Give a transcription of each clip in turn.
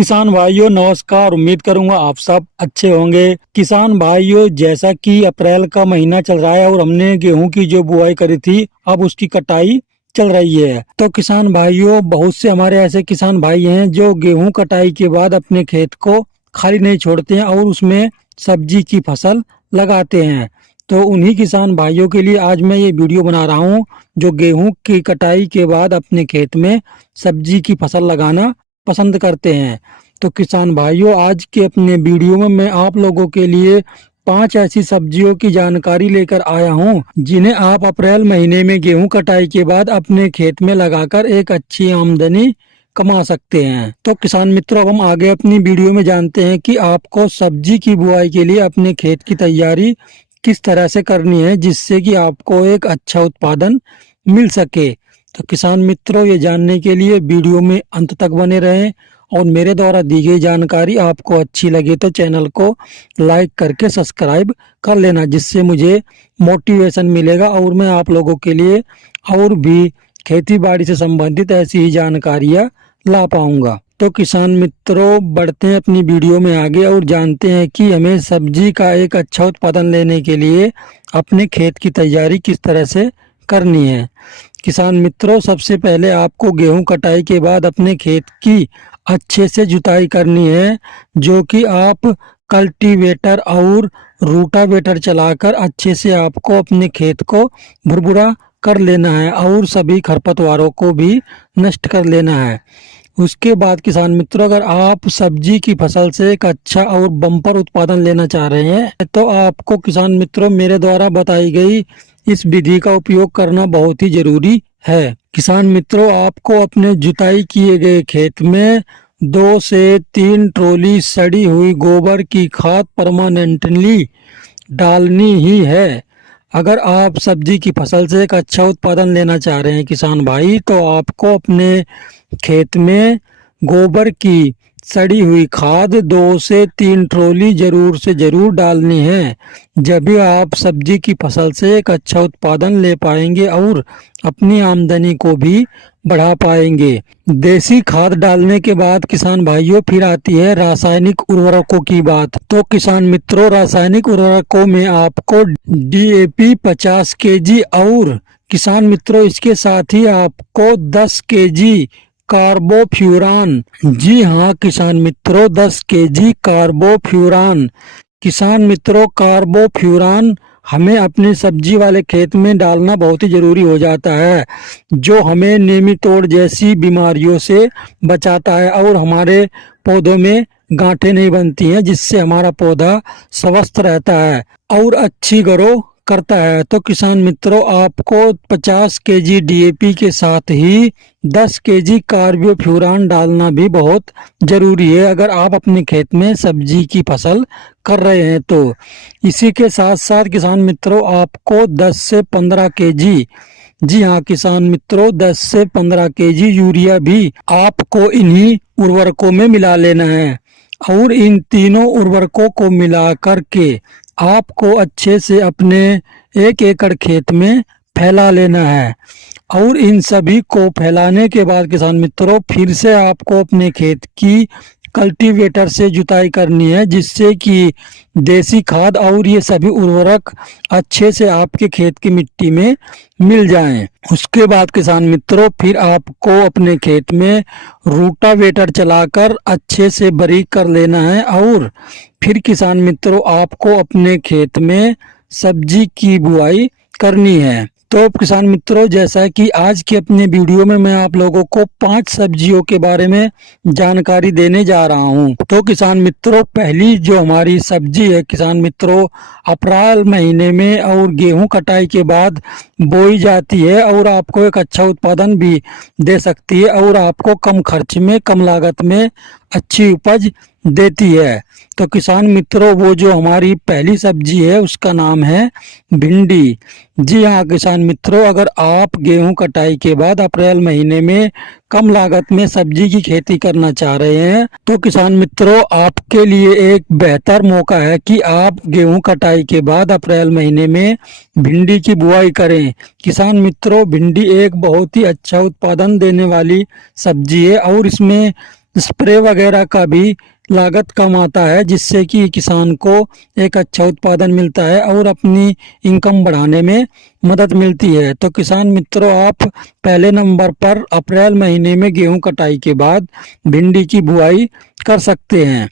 किसान भाइयों नमस्कार। उम्मीद करूंगा आप सब अच्छे होंगे। किसान भाइयों, जैसा कि अप्रैल का महीना चल रहा है और हमने गेहूं की जो बुआई करी थी अब उसकी कटाई चल रही है। तो किसान भाइयों, बहुत से हमारे ऐसे किसान भाई हैं जो गेहूं कटाई के बाद अपने खेत को खाली नहीं छोड़ते हैं और उसमें सब्जी की फसल लगाते हैं। तो उन्हीं किसान भाइयों के लिए आज मैं ये वीडियो बना रहा हूँ जो गेहूं की कटाई के बाद अपने खेत में सब्जी की फसल लगाना पसंद करते हैं। तो किसान भाइयों, आज के अपने वीडियो में मैं आप लोगों के लिए 5 ऐसी सब्जियों की जानकारी लेकर आया हूं जिन्हें आप अप्रैल महीने में गेहूं कटाई के बाद अपने खेत में लगाकर एक अच्छी आमदनी कमा सकते हैं। तो किसान मित्रों, अब हम आगे अपनी वीडियो में जानते हैं कि आपको सब्जी की बुआई के लिए अपने खेत की तैयारी किस तरह से करनी है जिससे कि आपको एक अच्छा उत्पादन मिल सके। तो किसान मित्रों, ये जानने के लिए वीडियो में अंत तक बने रहें और मेरे द्वारा दी गई जानकारी आपको अच्छी लगे तो चैनल को लाइक करके सब्सक्राइब कर लेना, जिससे मुझे मोटिवेशन मिलेगा और मैं आप लोगों के लिए और भी खेती बाड़ी से संबंधित ऐसी ही जानकारियाँ ला पाऊंगा। तो किसान मित्रों, बढ़ते हैं अपनी वीडियो में आगे और जानते हैं कि हमें सब्जी का एक अच्छा उत्पादन लेने के लिए अपने खेत की तैयारी किस तरह से करनी है। किसान मित्रों, सबसे पहले आपको गेहूं कटाई के बाद अपने खेत की अच्छे से जुताई करनी है, जो कि आप कल्टीवेटर और रूटावेटर चलाकर अच्छे से आपको अपने खेत को भुरभुरा कर लेना है और सभी खरपतवारों को भी नष्ट कर लेना है। उसके बाद किसान मित्रों, अगर आप सब्जी की फसल से एक अच्छा और बम्पर उत्पादन लेना चाह रहे हैं तो आपको किसान मित्रों मेरे द्वारा बताई गई इस विधि का उपयोग करना बहुत ही जरूरी है। किसान मित्रों, आपको अपने जुताई किए गए खेत में 2 से 3 ट्रॉली सड़ी हुई गोबर की खाद परमानेंटली डालनी ही है। अगर आप सब्जी की फसल से एक अच्छा उत्पादन लेना चाह रहे हैं किसान भाई, तो आपको अपने खेत में गोबर की सड़ी हुई खाद 2 से 3 ट्रॉली जरूर से जरूर डालनी है। जब भी आप सब्जी की फसल से एक अच्छा उत्पादन ले पाएंगे और अपनी आमदनी को भी बढ़ा पाएंगे। देसी खाद डालने के बाद किसान भाइयों फिर आती है रासायनिक उर्वरकों की बात। तो किसान मित्रों, रासायनिक उर्वरकों में आपको डीएपी 50 केजी और किसान मित्रों इसके साथ ही आपको 10 केजी कार्बोफ्यूरान, जी हाँ किसान मित्रों, 10 केजी कार्बोफ्यूरान। किसान मित्रों, कार्बोफ्यूरान हमें अपने सब्जी वाले खेत में डालना बहुत ही जरूरी हो जाता है, जो हमें नेमाटोड जैसी बीमारियों से बचाता है और हमारे पौधों में गांठें नहीं बनती हैं, जिससे हमारा पौधा स्वस्थ रहता है और अच्छी ग्रो करता है। तो किसान मित्रों, आपको 50 केजी डीएपी के साथ ही 10 केजी कार्बोफ्यूरान डालना भी बहुत जरूरी है अगर आप अपने खेत में सब्जी की फसल कर रहे हैं तो। इसी के साथ साथ किसान मित्रों, आपको 10 से 15 केजी, जी हाँ किसान मित्रों, 10 से 15 केजी यूरिया भी आपको इन्हीं उर्वरकों में मिला लेना है और इन तीनों उर्वरकों को मिला करके आपको अच्छे से अपने 1 एकड़ खेत में फैला लेना है। और इन सभी को फैलाने के बाद किसान मित्रों फिर से आपको अपने खेत की कल्टीवेटर से जुताई करनी है, जिससे कि देसी खाद और ये सभी उर्वरक अच्छे से आपके खेत की मिट्टी में मिल जाएं। उसके बाद किसान मित्रों फिर आपको अपने खेत में रूटावेटर चलाकर अच्छे से बारीक कर लेना है और फिर किसान मित्रों आपको अपने खेत में सब्जी की बुआई करनी है। तो किसान मित्रों, जैसा कि आज के अपने वीडियो में मैं आप लोगों को 5 सब्जियों के बारे में जानकारी देने जा रहा हूं। तो किसान मित्रों, पहली जो हमारी सब्जी है किसान मित्रों, अप्रैल महीने में और गेहूं कटाई के बाद बोई जाती है और आपको एक अच्छा उत्पादन भी दे सकती है और आपको कम खर्च में कम लागत में अच्छी उपज देती है। तो किसान मित्रों, वो जो हमारी पहली सब्जी है उसका नाम है भिंडी। जी हाँ किसान मित्रों, अगर आप गेहूं कटाई के बाद अप्रैल महीने में कम लागत में सब्जी की खेती करना चाह रहे हैं तो किसान मित्रों आपके लिए एक बेहतर मौका है कि आप गेहूं कटाई के बाद अप्रैल महीने में भिंडी की बुआई करें। किसान मित्रों, भिंडी एक बहुत ही अच्छा उत्पादन देने वाली सब्जी है और इसमें स्प्रे वगैरह का भी लागत कम आता है, जिससे कि किसान को एक अच्छा उत्पादन मिलता है और अपनी इनकम बढ़ाने में मदद मिलती है। तो किसान मित्रों, आप पहले नंबर पर अप्रैल महीने में गेहूं कटाई के बाद भिंडी की बुआई कर सकते हैं।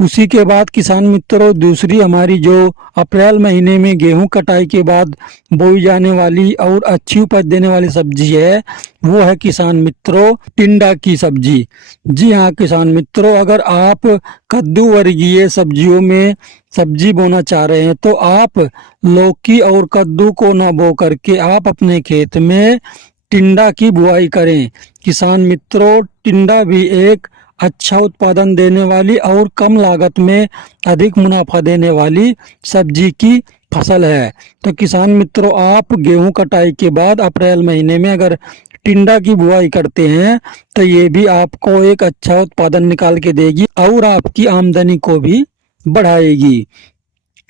उसी के बाद किसान मित्रों, दूसरी हमारी जो अप्रैल महीने में गेहूं कटाई के बाद बोई जाने वाली और अच्छी उपज देने वाली सब्जी है, वो है किसान मित्रों टिंडा की सब्जी। जी हाँ किसान मित्रों, अगर आप कद्दू वर्गीय सब्जियों में सब्जी बोना चाह रहे हैं, तो आप लौकी और कद्दू को ना बो करके आप अपने खेत में टिंडा की बुआई करें। किसान मित्रों, टिंडा भी एक अच्छा उत्पादन देने वाली और कम लागत में अधिक मुनाफा देने वाली सब्जी की फसल है। तो किसान मित्रों, आप गेहूं कटाई के बाद अप्रैल महीने में अगर टिंडा की बुआई करते हैं, तो ये भी आपको एक अच्छा उत्पादन निकाल के देगी और आपकी आमदनी को भी बढ़ाएगी।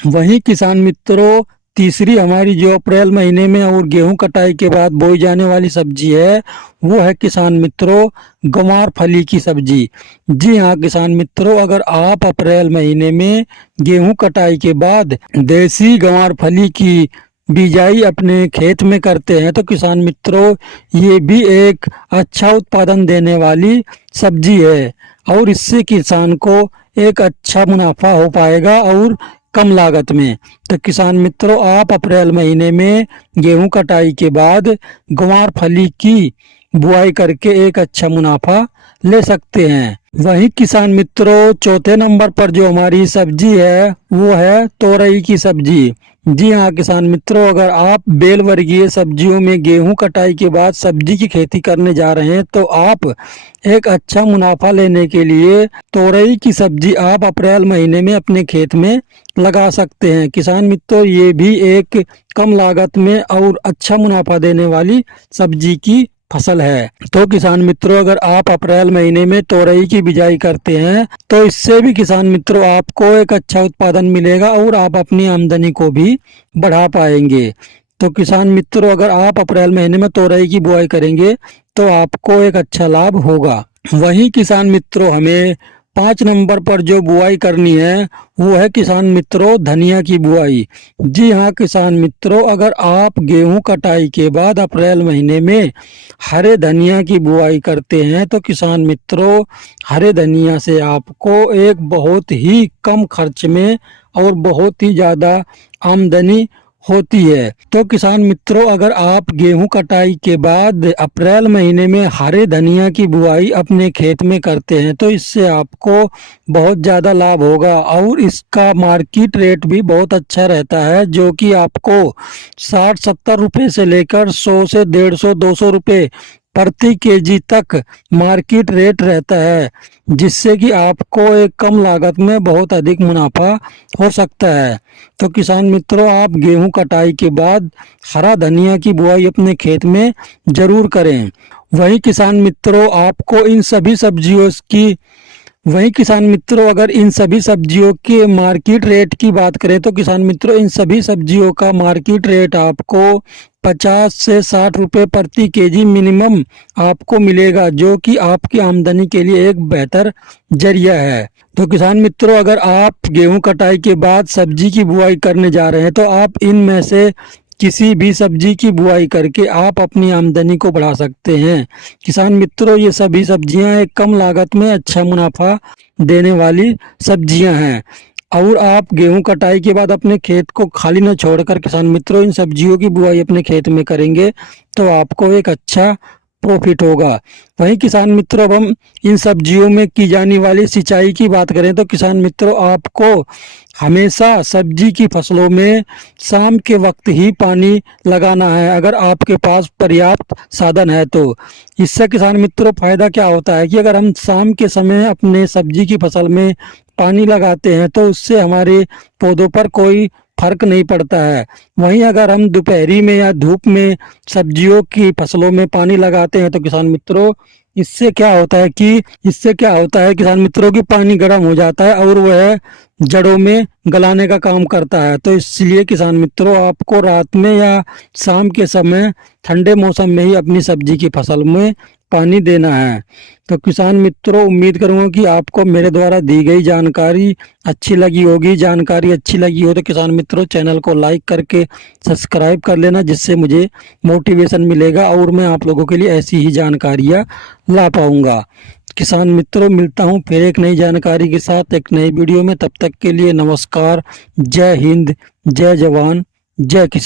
वहीं किसान मित्रों, तीसरी हमारी जो अप्रैल महीने में और गेहूं कटाई के बाद बोई जाने वाली सब्जी है, वो है किसान मित्रों गंवार फली की सब्जी। जी हाँ किसान मित्रों, अगर आप अप्रैल महीने में गेहूं कटाई के बाद देसी गंवार फली की बिजाई अपने खेत में करते हैं, तो किसान मित्रों ये भी एक अच्छा उत्पादन देने वाली सब्जी है और इससे किसान को एक अच्छा मुनाफा हो पाएगा और कम लागत में। तो किसान मित्रों, आप अप्रैल महीने में गेहूं कटाई के बाद गंवार फली की बुआई करके एक अच्छा मुनाफा ले सकते हैं। वहीं किसान मित्रों, चौथे नंबर पर जो हमारी सब्जी है, वो है तोरई की सब्जी। जी हाँ किसान मित्रों, अगर आप बेल वर्गीय सब्जियों में गेहूं कटाई के बाद सब्जी की खेती करने जा रहे हैं, तो आप एक अच्छा मुनाफा लेने के लिए तोरई की सब्जी आप अप्रैल महीने में अपने खेत में लगा सकते हैं। किसान मित्रों, ये भी एक कम लागत में और अच्छा मुनाफा देने वाली सब्जी की फसल है। तो किसान मित्रों, अगर आप अप्रैल महीने में तोरई की बिजाई करते हैं, तो इससे भी किसान मित्रों आपको एक अच्छा उत्पादन मिलेगा और आप अपनी आमदनी को भी बढ़ा पाएंगे। तो किसान मित्रों, अगर आप अप्रैल महीने में तोरई की बुआई करेंगे, तो आपको एक अच्छा लाभ होगा। वहीं किसान मित्रों, हमें 5 नंबर पर जो बुआई करनी है, वो है किसान मित्रों धनिया की बुआई। जी हाँ किसान मित्रों, अगर आप गेहूं कटाई के बाद अप्रैल महीने में हरे धनिया की बुआई करते हैं, तो किसान मित्रों हरे धनिया से आपको एक बहुत ही कम खर्च में और बहुत ही ज़्यादा आमदनी होती है। तो किसान मित्रों, अगर आप गेहूं कटाई के बाद अप्रैल महीने में हरे धनिया की बुआई अपने खेत में करते हैं, तो इससे आपको बहुत ज़्यादा लाभ होगा और इसका मार्केट रेट भी बहुत अच्छा रहता है, जो कि आपको 60-70 रुपये से लेकर 100 से 150 200 रुपये प्रति केजी तक मार्केट रेट रहता है, जिससे कि आपको एक कम लागत में बहुत अधिक मुनाफा हो सकता है। तो किसान मित्रों, आप गेहूं कटाई के बाद हरा धनिया की बुआई अपने खेत में जरूर करें। वहीं किसान मित्रों, आपको इन सभी सब्जियों की वहीं किसान मित्रों, अगर इन सभी सब्जियों के मार्केट रेट की बात करें, तो किसान मित्रों इन सभी सब्जियों का मार्केट रेट आपको 50 से 60 रुपये प्रति केजी मिनिमम आपको मिलेगा, जो कि आपकी आमदनी के लिए एक बेहतर जरिया है। तो किसान मित्रों, अगर आप गेहूं कटाई के बाद सब्जी की बुआई करने जा रहे हैं, तो आप इनमें से किसी भी सब्जी की बुआई करके आप अपनी आमदनी को बढ़ा सकते हैं। किसान मित्रों, ये सभी सब्जियां एक कम लागत में अच्छा मुनाफा देने वाली सब्जियां हैं और आप गेहूं कटाई के बाद अपने खेत को खाली न छोड़कर किसान मित्रों इन सब्जियों की बुआई अपने खेत में करेंगे, तो आपको एक अच्छा प्रॉफिट होगा। वहीं किसान मित्रों, अब हम इन सब्जियों में की जाने वाली सिंचाई की बात करें, तो किसान मित्रों आपको हमेशा सब्जी की फसलों में शाम के वक्त ही पानी लगाना है, अगर आपके पास पर्याप्त साधन है तो। इससे किसान मित्रों फायदा क्या होता है कि अगर हम शाम के समय अपने सब्जी की फसल में पानी लगाते हैं, तो उससे हमारे पौधों पर कोई फर्क नहीं पड़ता है। वहीं अगर हम दोपहरी में या धूप में सब्जियों की फसलों में पानी लगाते हैं, तो किसान मित्रों इससे क्या होता है कि किसान मित्रों की पानी गर्म हो जाता है और वह जड़ों में गलाने का काम करता है। तो इसलिए किसान मित्रों, आपको रात में या शाम के समय ठंडे मौसम में ही अपनी सब्जी की फसल में पानी देना है। तो किसान मित्रों, उम्मीद करूंगा कि आपको मेरे द्वारा दी गई जानकारी अच्छी लगी होगी। जानकारी अच्छी लगी हो तो किसान मित्रों, चैनल को लाइक करके सब्सक्राइब कर लेना, जिससे मुझे मोटिवेशन मिलेगा और मैं आप लोगों के लिए ऐसी ही जानकारियाँ ला पाऊंगा। किसान मित्रों, मिलता हूं फिर एक नई जानकारी के साथ एक नई वीडियो में। तब तक के लिए नमस्कार। जय हिंद, जय जवान, जय किसान।